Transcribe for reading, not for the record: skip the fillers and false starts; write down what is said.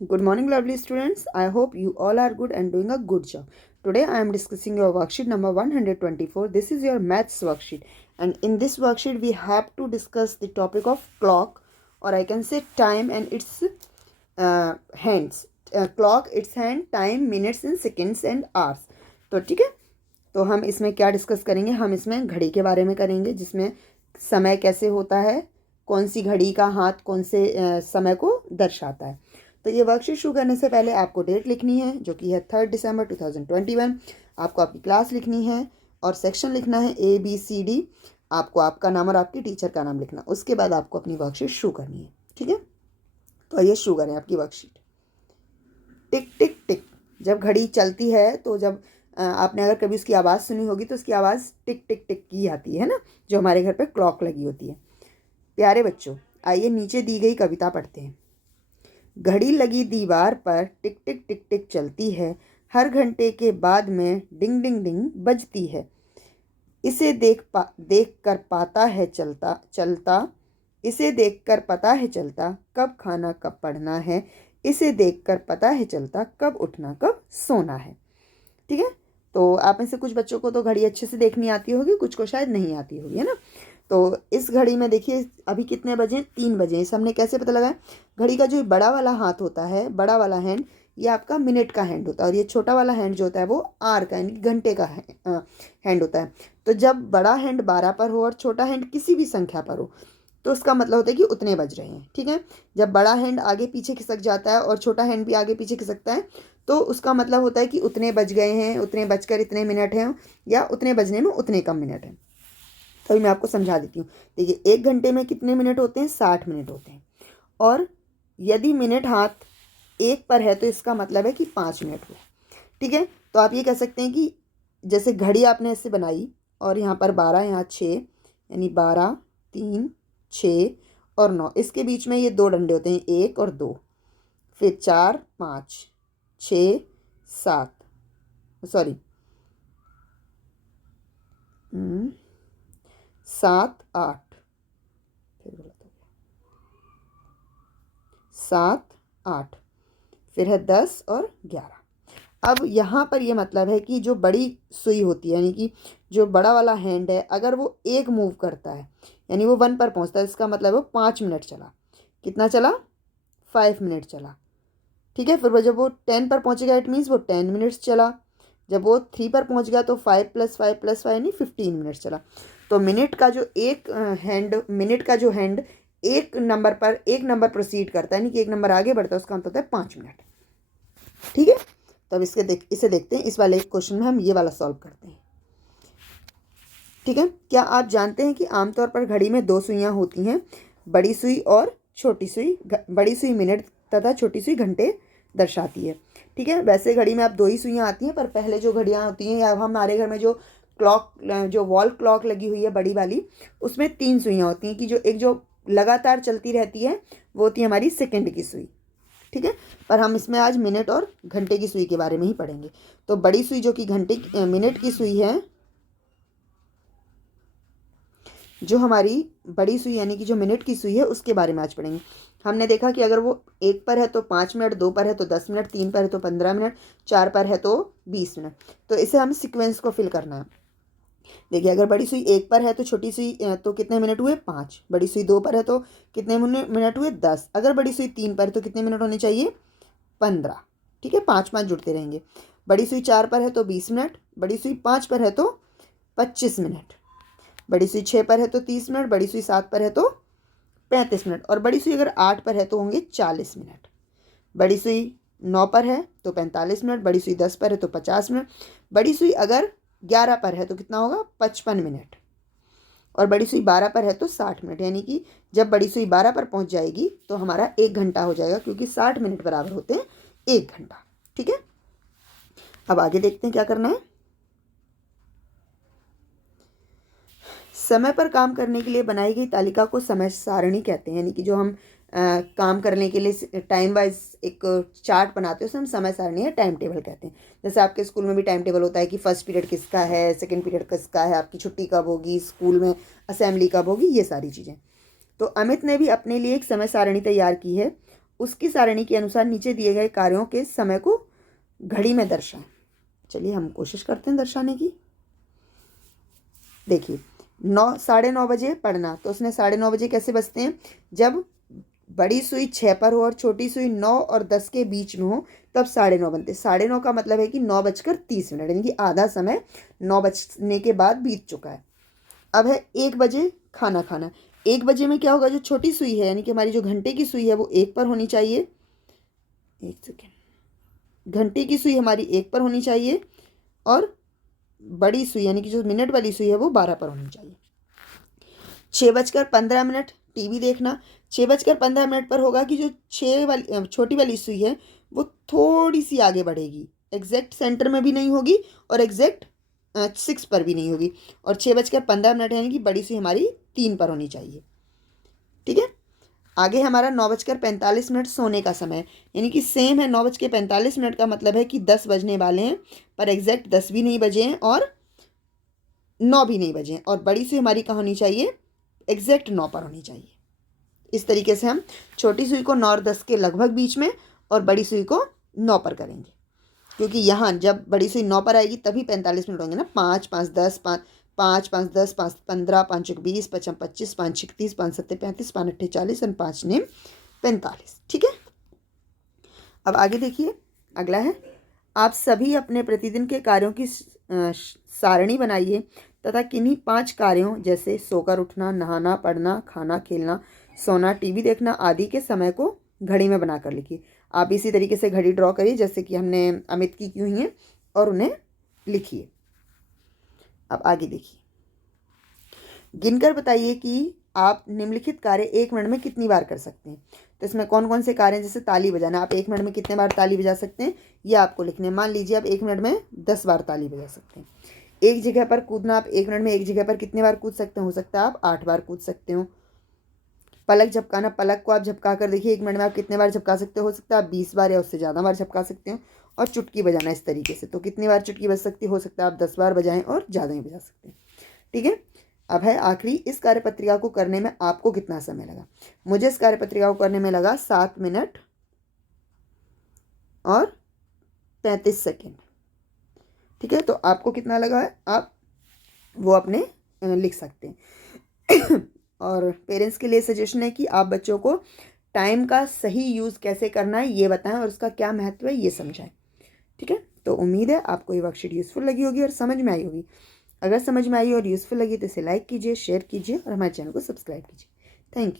Good morning, lovely students. I hope you all are good and doing a good job. Today I am discussing your worksheet number 124. This is your maths worksheet, and in this worksheet we have to discuss the topic of clock, or I can say time and its hands. Clock, its hand, time, minutes and seconds and hours. तो ठीक है, तो हम इसमें क्या discuss करेंगे? हम इसमें घड़ी के बारे में करेंगे, जिसमें समय कैसे होता है, कौन सी घड़ी का हाथ कौन से समय को दर्शाता है। तो ये वर्कशीट शुरू करने से पहले आपको डेट लिखनी है, जो कि है 3 दिसंबर 2021। आपको आपकी क्लास लिखनी है और सेक्शन लिखना है ABCD। आपको आपका नाम और आपकी टीचर का नाम लिखना। उसके बाद आपको अपनी वर्कशीट शुरू करनी है। ठीक है, तो आइए शुरू करें आपकी वर्कशीट। टिक टिक टिक, जब घड़ी चलती है तो जब आपने अगर कभी उसकी आवाज़ सुनी होगी तो उसकी आवाज़ टिक टिक टिक की आती है ना, जो हमारे घर पे क्लॉक लगी होती है। प्यारे बच्चों, आइए नीचे दी गई कविता पढ़ते हैं। घड़ी लगी दीवार पर टिक टिक टिक टिक चलती है, हर घंटे के बाद में डिंग डिंग डिंग बजती है। इसे देख कर पाता है चलता चलता, इसे देख कर पता है चलता कब खाना कब पढ़ना है। इसे देख कर पता है चलता कब उठना कब सोना है। ठीक है, तो आप में से कुछ बच्चों को तो घड़ी अच्छे से देखनी आती होगी, कुछ को शायद नहीं आती होगी, है ना। तो इस घड़ी में देखिए अभी कितने बजे? 3 बजे। इसे हमने कैसे पता लगाया? घड़ी का जो बड़ा वाला हाथ होता है, बड़ा वाला हैंड, ये आपका मिनट का हैंड होता है, और ये छोटा वाला हैंड जो होता है वो आर का यानी घंटे का हैंड होता है। तो जब बड़ा हैंड 12 पर हो और छोटा हैंड किसी भी संख्या पर हो, तो उसका मतलब होता है कि उतने बज रहे हैं। ठीक है, जब बड़ा हैंड आगे पीछे खिसक जाता है और छोटा हैंड भी आगे पीछे खिसकता है, तो उसका मतलब होता है कि उतने बज गए हैं, उतने बजकर इतने मिनट हैं, या उतने बजने में उतने कम मिनट हैं। तो मैं आपको समझा देती हूँ। देखिए, 1 घंटे में कितने मिनट होते हैं? 60 मिनट होते हैं। और यदि मिनट हाथ 1 पर है तो इसका मतलब है कि 5 मिनट हुए। ठीक है, तो आप ये कह सकते हैं कि जैसे घड़ी आपने ऐसे बनाई और यहाँ पर 12, यहाँ 6, यानी 12, 3, 6 और 9। इसके बीच में ये 2 डंडे होते हैं, 1 और 2, फिर 4, 5, 6, 7, सॉरी 7, 8, फिर गलत हो गया, 7, 8, फिर है 10 और 11। अब यहाँ पर ये मतलब है कि जो बड़ी सुई होती है, यानी कि जो बड़ा वाला हैंड है, अगर वो एक मूव करता है यानी वो 1 पर पहुँचता है, इसका मतलब वो 5 मिनट चला। कितना चला? 5 मिनट चला। ठीक है, फिर जब वो 10 पर पहुँचेगा इट मीन्स वो 10 मिनट्स चला। जब वो 3 पर पहुँच गया तो 5 + 5 + 5 यानी 15 मिनट्स चला। तो मिनट का जो एक मिनट का जो हैंड एक नंबर प्रोसीड करता है, यानी कि एक नंबर आगे बढ़ता है, उसका मतलब होता है 5 मिनट। ठीक है, तो अब इसे देखते हैं। इस वाले क्वेश्चन में हम ये वाला सॉल्व करते हैं। ठीक है, क्या आप जानते हैं कि आमतौर पर घड़ी में 2 सुइयाँ होती हैं, बड़ी सुई और छोटी सुई। बड़ी सुई मिनट तथा छोटी सुई घंटे दर्शाती है। ठीक है, वैसे घड़ी में अब 2 ही सुइयाँ आती हैं, पर पहले जो घड़ियाँ होती हैं या हमारे घर में जो क्लॉक, जो वॉल क्लॉक लगी हुई है बड़ी वाली, उसमें 3 सुइयाँ होती हैं, कि जो लगातार चलती रहती है वो होती है हमारी सेकंड की सुई। ठीक है, पर हम इसमें आज मिनट और घंटे की सुई के बारे में ही पढ़ेंगे। तो बड़ी सुई जो कि मिनट की सुई है, जो हमारी बड़ी सुई यानी कि जो मिनट की सुई है, उसके बारे में आज पढ़ेंगे। हमने देखा कि अगर वो 1 पर है तो 5 मिनट, 2 पर है तो 10 मिनट, 3 पर है तो 15 मिनट, 4 पर है तो 20 मिनट। तो इसे हम सीक्वेंस को फिल करना है। देखिए, अगर बड़ी सुई 1 पर है तो छोटी सुई तो कितने मिनट हुए? 5। बड़ी सुई 2 पर है तो कितने मिनट हुए? 10। अगर बड़ी सुई 3 पर है तो कितने मिनट होने चाहिए? 15। ठीक है, 5-5 जुड़ते रहेंगे। बड़ी सुई 4 पर है तो 20 मिनट, बड़ी सुई 5 पर है तो 25 मिनट, बड़ी सुई 6 पर है तो 30 मिनट, बड़ी सुई 7 पर है तो 35 मिनट, और बड़ी सुई अगर 8 पर है तो होंगे 40 मिनट। बड़ी सुई 9 पर है तो 45 मिनट, बड़ी सुई 10 पर है तो 50 मिनट, बड़ी सुई अगर 11 पर है तो कितना होगा? 55 मिनट, और बड़ी सुई 12 पर है तो 60 मिनट। यानी कि जब बड़ी सुई 12 पर पहुंच जाएगी तो हमारा 1 घंटा हो जाएगा, क्योंकि 60 मिनट बराबर होते हैं 1 घंटा। ठीक है, अब आगे देखते हैं क्या करना है। समय पर काम करने के लिए बनाई गई तालिका को समय सारणी कहते हैं, यानी कि जो हम काम करने के लिए टाइम वाइज एक चार्ट बनाते हैं उसे हम समय सारणी या टाइम टेबल कहते हैं। जैसे आपके स्कूल में भी टाइम टेबल होता है कि फर्स्ट पीरियड किसका है, सेकंड पीरियड किसका है, आपकी छुट्टी कब होगी, स्कूल में असेंबली कब होगी, ये सारी चीज़ें। तो अमित ने भी अपने लिए एक समय सारणी तैयार की है उसकी सारणी के अनुसार नीचे दिए गए कार्यों के समय को घड़ी में दर्शाएं। चलिए हम कोशिश करते हैं दर्शाने की। देखिए 9, 9:30 बजे पढ़ना, तो उसने 9:30 बजे कैसे बजते हैं, जब बड़ी सुई 6 पर हो और छोटी सुई 9 और 10 के बीच में हो तब 9:30 बनते। 9:30 का मतलब है कि 9:30 यानी कि आधा समय 9 बजने के बाद बीत चुका है। अब है 1 बजे खाना खाना। 1 बजे में क्या होगा, जो छोटी सुई है यानी कि हमारी जो घंटे की सुई है वो 1 पर होनी चाहिए। 1 सेकेंड, घंटे की सुई हमारी 1 पर होनी चाहिए और बड़ी सुई यानी कि जो मिनट वाली सुई है वो 12 पर होनी चाहिए। 6:15 टीवी देखना। 6:15 पर होगा कि जो 6 वाली छोटी वाली सुई है वो थोड़ी सी आगे बढ़ेगी, एग्जैक्ट सेंटर में भी नहीं होगी और एग्जैक्ट 6 पर भी नहीं होगी। और 6:15 यानी कि बड़ी सुई हमारी 3 पर होनी चाहिए। ठीक है, आगे हमारा 9:45 सोने का समय, यानी कि सेम है। 9:45 का मतलब है कि 10 बजने वाले हैं पर एग्जैक्ट 10 भी नहीं बजे हैं और 9 भी नहीं बजे हैं। और बड़ी सुई हमारी कहाँ होनी चाहिए, एग्जैक्ट 9 पर होनी चाहिए। इस तरीके से हम छोटी सुई को 9 और 10 के लगभग बीच में और बड़ी सुई को 9 पर करेंगे, क्योंकि यहाँ जब बड़ी सुई 9 पर आएगी तभी 45 मिनट होंगे ना। 5, 5, 10, 5, 5, 5, 10, 5, 15, 5, 20, 5, 25, 5, 30, 5, 7, 35, 5, 8, 40 और 5, 9, 45। ठीक है, अब आगे देखिए, अगला है आप सभी अपने प्रतिदिन के कार्यों की सारणी बनाइए तथा किन्हीं 5 कार्यों जैसे सोकर उठना, नहाना, पढ़ना, खाना, खेलना, सोना, टीवी देखना आदि के समय को घड़ी में बनाकर लिखिए। आप इसी तरीके से घड़ी ड्रॉ करिए जैसे कि हमने अमित की हुई है और उन्हें लिखिए। अब आगे देखिए, गिनकर बताइए कि आप निम्नलिखित कार्य 1 मिनट में कितनी बार कर सकते हैं। तो इसमें कौन कौन से कार्य हैं, जैसे ताली बजाना, आप 1 मिनट में कितने बार ताली बजा सकते हैं ये आपको लिखने हैं। मान लीजिए आप 1 मिनट में 10 बार ताली बजा सकते हैं। एक जगह पर कूदना, आप 1 मिनट में एक जगह पर कितने बार कूद सकते हैं, हो सकता है आप 8 बार कूद सकते हो। पलक झपकाना, पलक को आप झपका कर देखिए 1 मिनट में आप कितने बार झपका सकते हो सकता है आप 20 बार या उससे ज़्यादा बार झपका सकते हो। और चुटकी बजाना इस तरीके से, तो कितनी बार चुटकी बज सकती हो सकता है आप 10 बार बजाएं और ज़्यादा ही बजा सकते हैं। ठीक है, अब है आखिरी, इस कार्यपत्रिका को करने में आपको कितना समय लगा। मुझे इस कार्यपत्रिका को करने में लगा 7 मिनट और 35 सेकेंड। ठीक है, तो आपको कितना लगा है आप वो अपने लिख सकते हैं। और पेरेंट्स के लिए सजेशन है कि आप बच्चों को टाइम का सही यूज़ कैसे करना है ये बताएं और उसका क्या महत्व है ये समझाएं। ठीक है, तो उम्मीद है आपको ये वर्कशीट यूज़फुल लगी होगी और समझ में आई होगी। अगर समझ में आई और यूज़फुल लगी तो इसे लाइक कीजिए, शेयर कीजिए और हमारे चैनल को सब्सक्राइब कीजिए। Thank you.